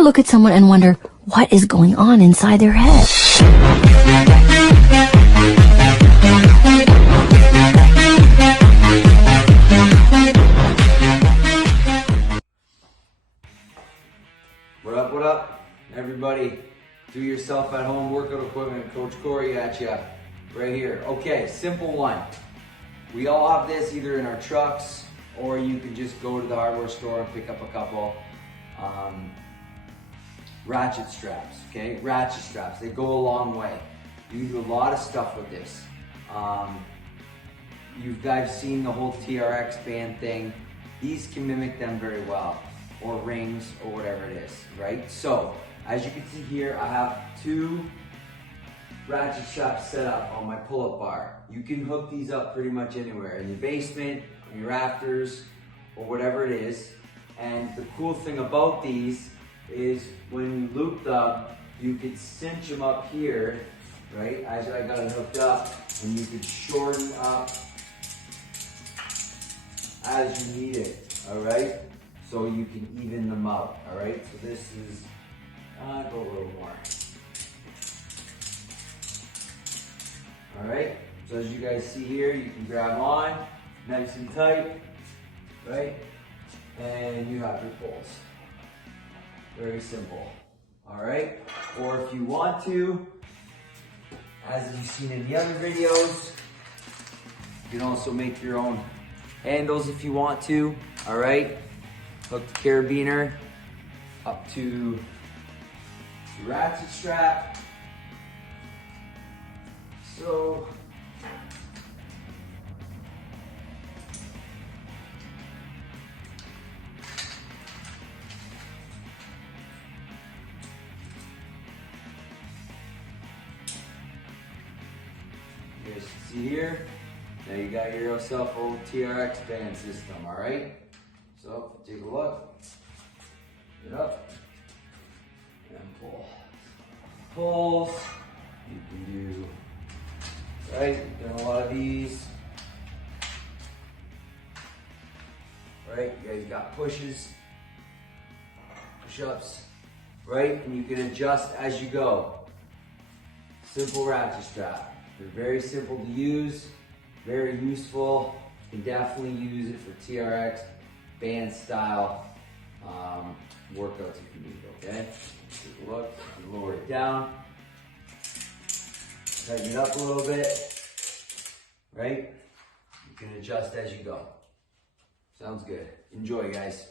ever look at someone and wonder what is going on inside their head? What up, everybody? Do yourself at home workout equipment. Coach Corey at you right here. Okay, simple one. We all have this either in our trucks, or you can just go to the hardware store and pick up a couple ratchet straps, okay? Ratchet straps, they go a long way. You can do a lot of stuff with this. You guys seen the whole TRX band thing. These can mimic them very well, or rings, or whatever it is, right? So, as you can see here, I have 2 ratchet straps set up on my pull-up bar. You can hook these up pretty much anywhere, in your basement, on your rafters, or whatever it is. And the cool thing about these is when you loop them, you could cinch them up here, right? As I got it hooked up, and you could shorten up as you need it, all right? So you can even them out, all right? So this is, go a little more. All right, so as you guys see here, you can grab on, nice and tight, right? And you have your pulls. Very simple, all right? Or if you want to, as you've seen in the other videos, you can also make your own handles if you want to, all right? Hook the carabiner up to the ratchet strap. So, you guys can see here, now you got yourself a little TRX band system, all right? So, take a look, get up, and pull. Pulls, you can do, right, done a lot of these, right? You guys got pushes, push-ups, right? And you can adjust as you go. Simple ratchet strap. They're very simple to use, very useful. You can definitely use it for TRX band style workouts if you need, okay? Take a look, you lower it down, tighten it up a little bit, right? You can adjust as you go. Sounds good. Enjoy, guys.